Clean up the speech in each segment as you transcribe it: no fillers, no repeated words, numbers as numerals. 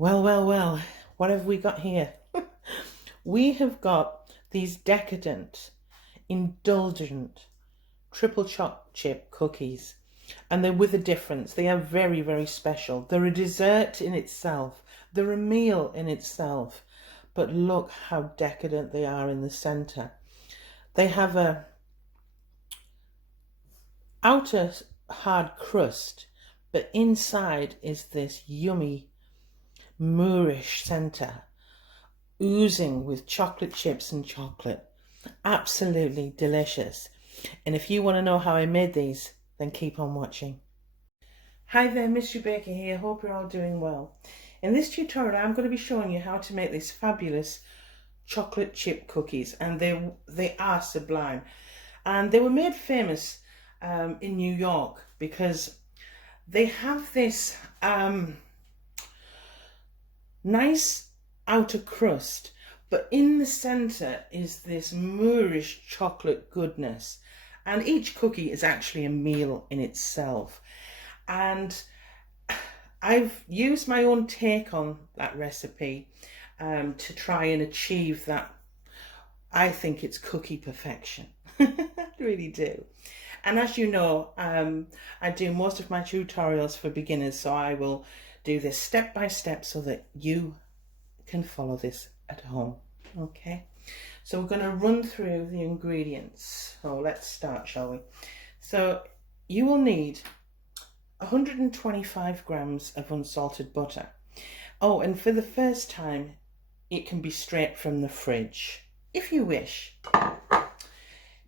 Well, what have we got here? We have got these decadent, indulgent triple choc chip cookies, and they're with a difference. They are very, very special. They're a dessert in itself, they're a meal in itself, but look how decadent they are in the center. They have a outer hard crust, but inside is this yummy Moorish center, oozing with chocolate chips and chocolate. Absolutely delicious. And if you want to know how I made these, then keep on watching. Hi there, Mystery Baker here. Hope you're all doing well. In this tutorial, I'm going to be showing you how to make these fabulous chocolate chip cookies, and they are sublime. And they were made famous in New York because they have this nice outer crust, but in the center is this Moorish chocolate goodness, and each cookie is actually a meal in itself. And I've used my own take on that recipe to try and achieve that. I think it's cookie perfection. I really do. And as you know, I do most of my tutorials for beginners, so I will do this step by step so that you can follow this at home. Okay, so we're going to run through the ingredients. So let's start, shall we? So you will need 125 grams of unsalted butter. Oh, and for the first time, it can be straight from the fridge, if you wish.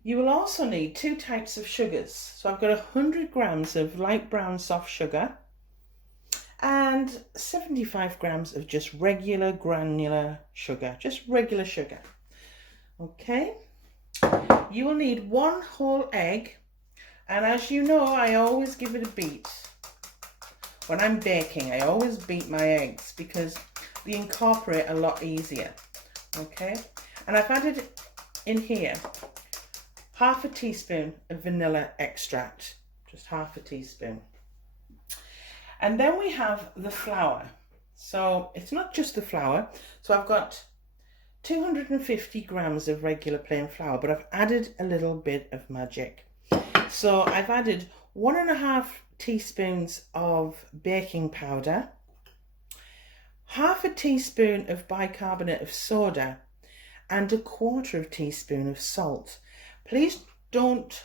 You will also need 2 types of sugars. So I've got 100 grams of light brown soft sugar and 75 grams of just regular granular sugar, just regular sugar. Okay, you will need 1 whole egg, and as you know, I always give it a beat. When I'm baking, I always beat my eggs because they incorporate a lot easier. Okay, and I've added in here half a teaspoon of vanilla extract, just half a teaspoon. And then we have the flour. So it's not just the flour. So I've got 250 grams of regular plain flour, but I've added a little bit of magic. So I've added 1.5 teaspoons of baking powder, half a teaspoon of bicarbonate of soda, and 1/4 teaspoon of salt. Please don't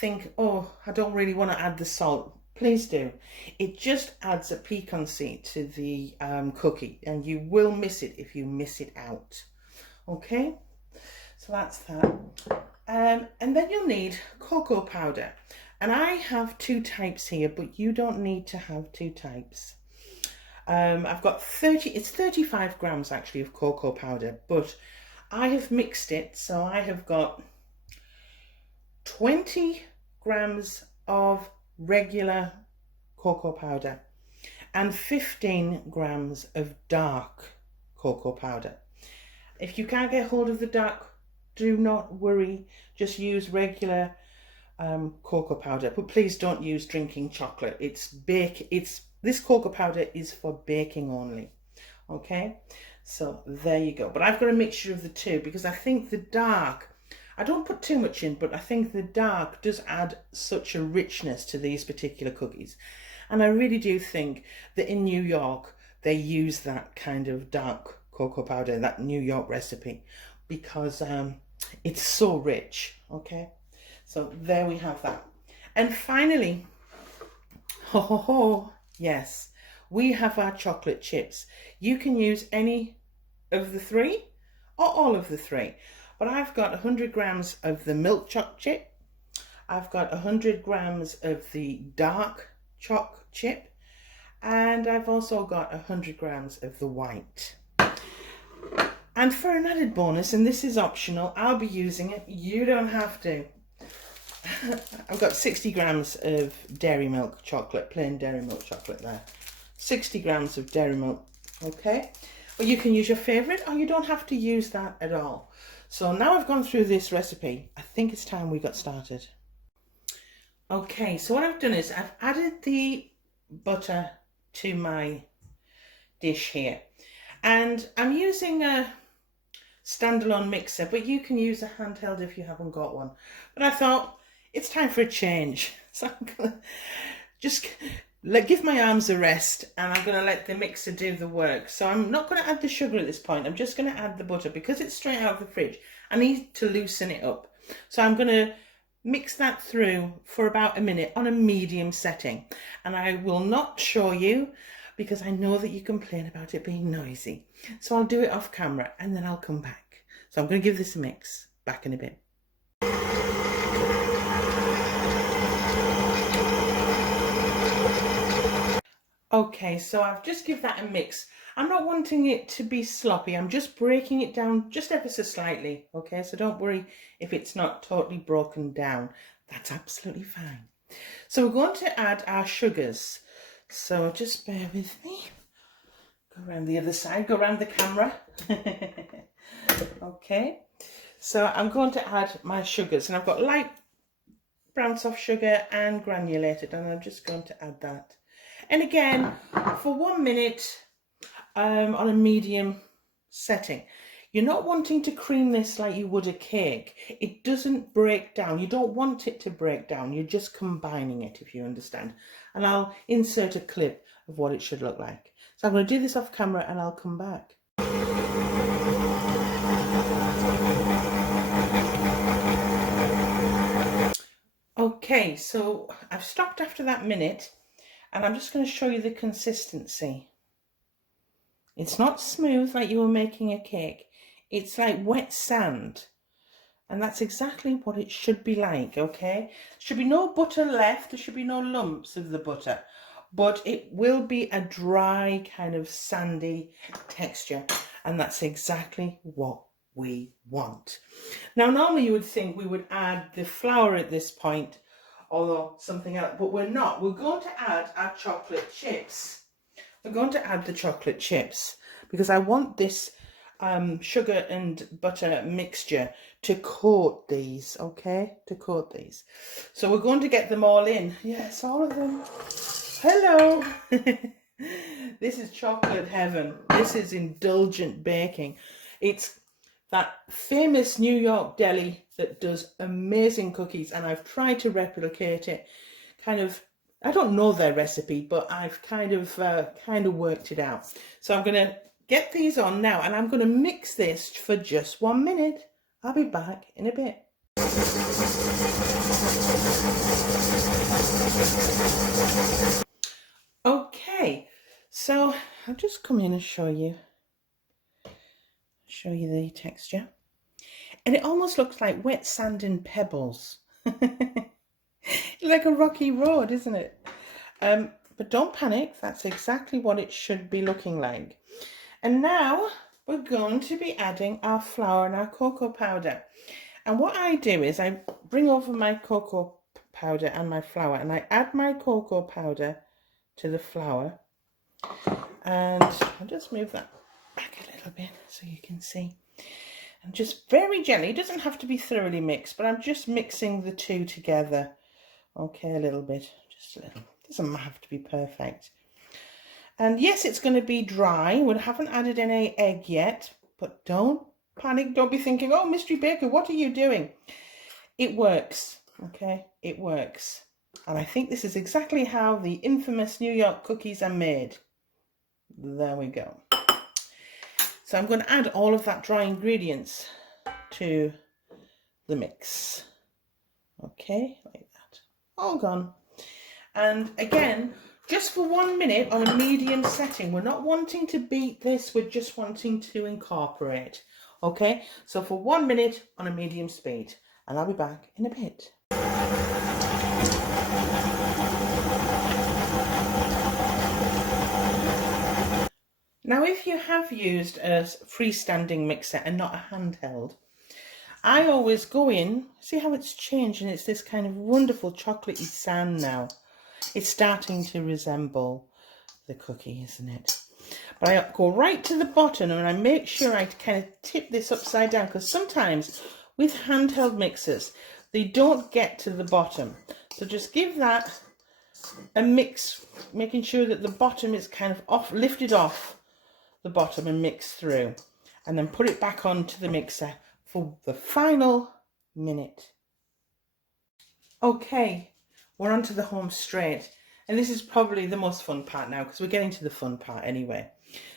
think, oh, I don't really want to add the salt. Please do. It just adds a piquancy to the cookie, and you will miss it if you miss it out. Okay, so that's that. And then you'll need cocoa powder. And I have 2 types here, but you don't need to have 2 types. I've got 35 grams actually of cocoa powder, but I have mixed it, so I have got 20 grams of regular cocoa powder and 15 grams of dark cocoa powder. If you can't get hold of the dark, do not worry, just use regular cocoa powder, but please don't use drinking chocolate. This cocoa powder is for baking only. Okay, so there you go. But I've got a mixture of the 2 because I think the dark, I don't put too much in, but I think the dark does add such a richness to these particular cookies. And I really do think that in New York, they use that kind of dark cocoa powder, that New York recipe, because it's so rich. Okay, so there we have that. And finally, yes, we have our chocolate chips. You can use any of the 3 or all of the 3. But I've got 100 grams of the milk choc chip. I've got 100 grams of the dark choc chip. And I've also got 100 grams of the white. And for an added bonus, and this is optional, I'll be using it. You don't have to. I've got 60 grams of Dairymilk chocolate, plain Dairymilk chocolate there. 60 grams of Dairymilk, okay? But you can use your favourite, or you don't have to use that at all. So now I've gone through this recipe, I think it's time we got started. Okay, so what I've done is I've added the butter to my dish here. And I'm using a standalone mixer, but you can use a handheld if you haven't got one. But I thought it's time for a change. So I'm going to just give my arms a rest, and I'm going to let the mixer do the work. So I'm not going to add the sugar at this point. I'm just going to add the butter because it's straight out of the fridge. I need to loosen it up. So I'm going to mix that through for about a minute on a medium setting. And I will not show you because I know that you complain about it being noisy. So I'll do it off camera and then I'll come back. So I'm going to give this a mix. Back in a bit. Okay, so I've just give that a mix. I'm not wanting it to be sloppy. I'm just breaking it down just ever so slightly. Okay, so don't worry if it's not totally broken down. That's absolutely fine. So we're going to add our sugars. So just bear with me. Go around the other side, go around the camera. Okay, so I'm going to add my sugars, and I've got light brown soft sugar and granulated, and I'm just going to add that. And again, for 1 minute on a medium setting. You're not wanting to cream this like you would a cake. It doesn't break down. You don't want it to break down. You're just combining it, if you understand. And I'll insert a clip of what it should look like. So I'm going to do this off camera and I'll come back. Okay, so I've stopped after that minute. And I'm just going to show you the consistency. It's not smooth like you were making a cake. It's like wet sand. And that's exactly what it should be like, okay? There should be no butter left. There should be no lumps of the butter. But it will be a dry, kind of sandy texture. And that's exactly what we want. Now, normally you would think we would add the flour at this point, or something else, but we're not. We're going to add our chocolate chips. We're going to add the chocolate chips because I want this sugar and butter mixture to coat these, okay? To coat these. So we're going to get them all in. Yes, all of them. Hello. This is chocolate heaven. This is indulgent baking. It's that famous New York deli that does amazing cookies, and I've tried to replicate it. I don't know their recipe, but I've kind of worked it out. So I'm going to get these on now, and I'm going to mix this for just 1 minute. I'll be back in a bit. Okay, so I'll just come in and show you the texture. And it almost looks like wet sand and pebbles. Like a rocky road, isn't it? But don't panic, that's exactly what it should be looking like. And now we're going to be adding our flour and our cocoa powder. And what I do is I bring over my cocoa powder and my flour, and I add my cocoa powder to the flour. And I'll just move that back a little bit so you can see. And just very gently, it doesn't have to be thoroughly mixed, but I'm just mixing the two together. Okay, a little bit, just a little. Doesn't have to be perfect. And yes, it's going to be dry. We haven't added any egg yet, but don't panic. Don't be thinking, oh, Mystery Baker, what are you doing? It works, okay? It works. And I think this is exactly how the infamous New York cookies are made. There we go. So I'm going to add all of that dry ingredients to the mix. Okay, like that. All gone. And again, just for 1 minute on a medium setting. We're not wanting to beat this, we're just wanting to incorporate. Okay, so for 1 minute on a medium speed. And I'll be back in a bit. Now, if you have used a freestanding mixer and not a handheld, I always go in, see how it's changed, and it's this kind of wonderful chocolatey sand now. It's starting to resemble the cookie, isn't it? But I go right to the bottom and I make sure I kind of tip this upside down, because sometimes with handheld mixers, they don't get to the bottom. So just give that a mix, making sure that the bottom is kind of lifted off the bottom and mix through, and then put it back onto the mixer for the final minute. Okay, we're on to the home straight, and this is probably the most fun part now because we're getting to the fun part anyway.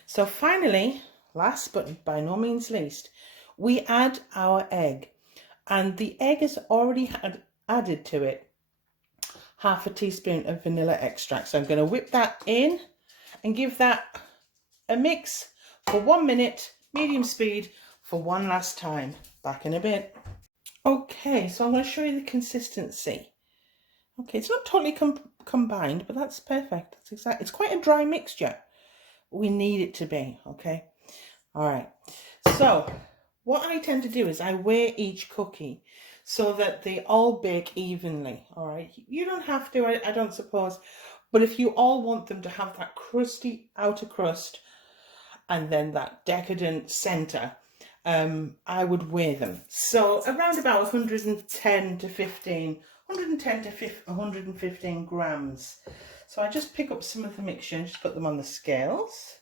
So finally, last but by no means least, we add our egg, and the egg has already added to it half a teaspoon of vanilla extract. So I'm going to whip that in and give that a mix for 1 minute, medium speed, for one last time. Back in a bit. Okay, so I'm going to show you the consistency. Okay, it's not totally combined, but that's perfect. That's exactly. It's quite a dry mixture. We need it to be, okay? All right. So what I tend to do is I weigh each cookie so that they all bake evenly, all right? You don't have to, I don't suppose, but if you all want them to have that crusty outer crust and then that decadent center, I would weigh them. So around about 110 to 115 grams. So I just pick up some of the mixture and just put them on the scales.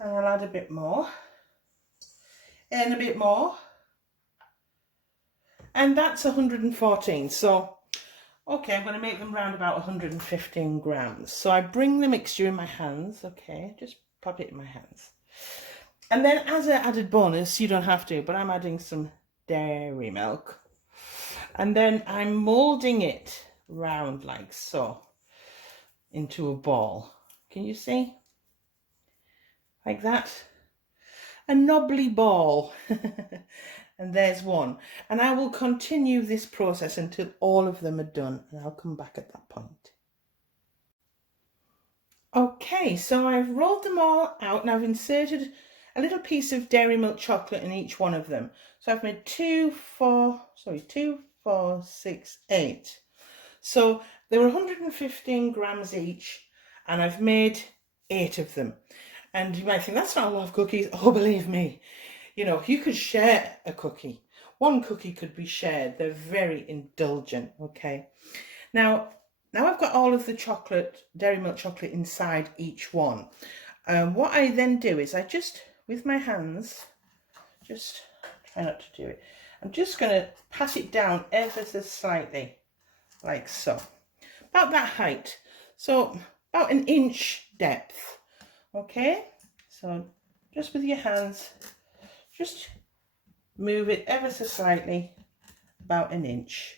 And I'll add a bit more. And a bit more. And that's 114. So, okay, I'm going to make them round about 115 grams. So I bring the mixture in my hands. Okay, just pop it in my hands. And then as an added bonus, you don't have to, but I'm adding some Dairymilk. And then I'm moulding it round like so into a ball. Can you see? Like that. A knobbly ball. And there's one. And I will continue this process until all of them are done. And I'll come back at that point. Okay, so I've rolled them all out and I've inserted a little piece of Dairymilk chocolate in each one of them. So I've made 2, 4, 6, 8. So they were 115 grams each, and I've made 8 of them. And you might think, that's not a lot of cookies. Oh, believe me, you know, you could share a cookie. One cookie could be shared. They're very indulgent, okay? Now I've got all of the chocolate, Dairymilk chocolate inside each one. What I then do is I just, with my hands, just try not to do it. I'm just going to pat it down ever so slightly, like so. About that height. So about an inch depth. Okay? So just with your hands, just move it ever so slightly, about an inch.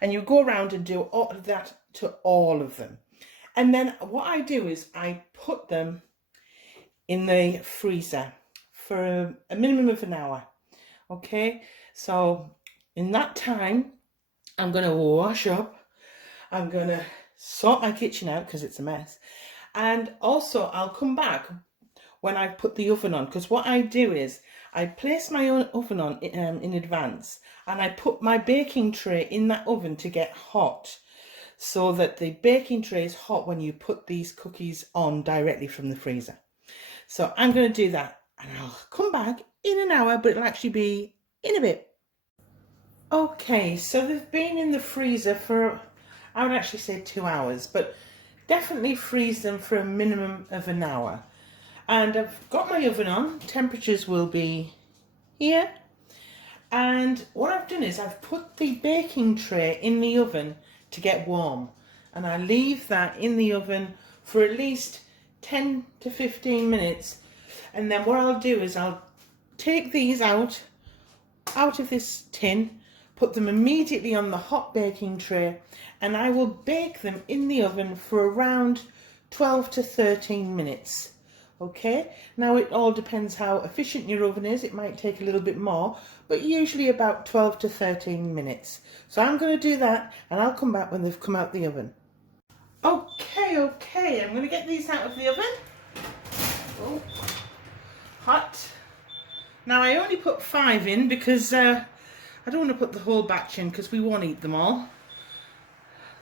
And you go around and do all of that to all of them. And then what I do is I put them in the freezer for a minimum of an hour. Okay, so in that time, I'm going to wash up. I'm going to sort my kitchen out because it's a mess. And also I'll come back when I put the oven on, because what I do is I place my own oven on in advance, and I put my baking tray in that oven to get hot, so that the baking tray is hot when you put these cookies on directly from the freezer. So I'm going to do that, and I'll come back in an hour, but it'll actually be in a bit. Okay, so they've been in the freezer for, I would actually say 2 hours, but definitely freeze them for a minimum of an hour. And I've got my oven on, temperatures will be here. And what I've done is I've put the baking tray in the oven to get warm. And I leave that in the oven for at least 10 to 15 minutes. And then what I'll do is I'll take these out of this tin, put them immediately on the hot baking tray, and I will bake them in the oven for around 12 to 13 minutes. Okay, now it all depends how efficient your oven is. It might take a little bit more, but usually about 12 to 13 minutes. So I'm going to do that, and I'll come back when they've come out the oven. Okay, I'm going to get these out of the oven. Oh, hot. Now I only put 5 in because I don't want to put the whole batch in because we won't eat them all.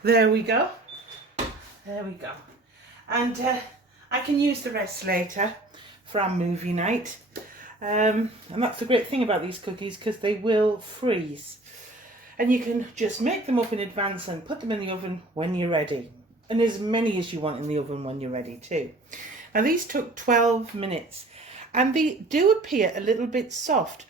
There we go. There we go. And I can use the rest later for our movie night. And that's the great thing about these cookies, because they will freeze. And you can just make them up in advance and put them in the oven when you're ready. And as many as you want in the oven when you're ready too. Now these took 12 minutes and they do appear a little bit soft,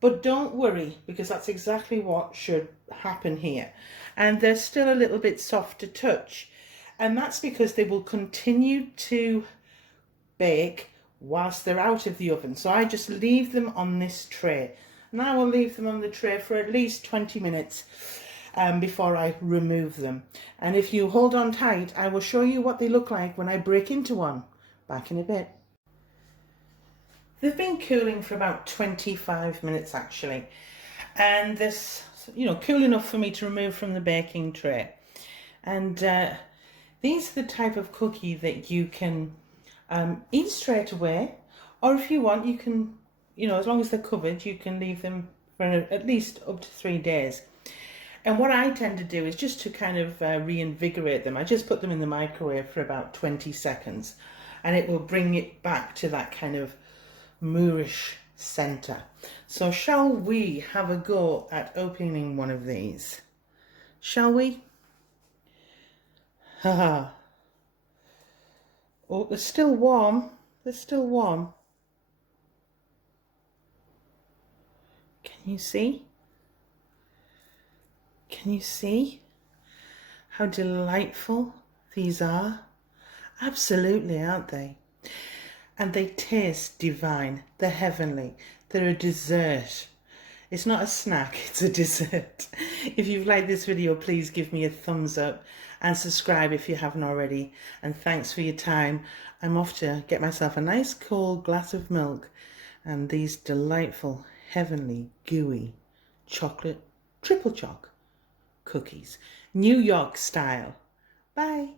but don't worry because that's exactly what should happen here. And they're still a little bit soft to touch, and that's because they will continue to bake whilst they're out of the oven. So I just leave them on this tray. Now I'll leave them on the tray for at least 20 minutes before I remove them. And if you hold on tight, I will show you what they look like when I break into one. Back in a bit. They've been cooling for about 25 minutes actually, and this, cool enough for me to remove from the baking tray. And these are the type of cookie that you can eat straight away, or if you want, you can, as long as they're covered, you can leave them for at least up to 3 days. And what I tend to do is just to kind of reinvigorate them, I just put them in the microwave for about 20 seconds, and it will bring it back to that kind of moorish centre. So shall we have a go at opening one of these? Shall we? Haha. Oh, they're still warm. They're still warm. Can you see? Can you see how delightful these are? Absolutely, aren't they? And they taste divine. They're heavenly. They're a dessert. It's not a snack, it's a dessert. If you've liked this video, please give me a thumbs up and subscribe if you haven't already. And thanks for your time. I'm off to get myself a nice cold glass of milk and these delightful, heavenly, gooey chocolate triple choc cookies, New York style. Bye.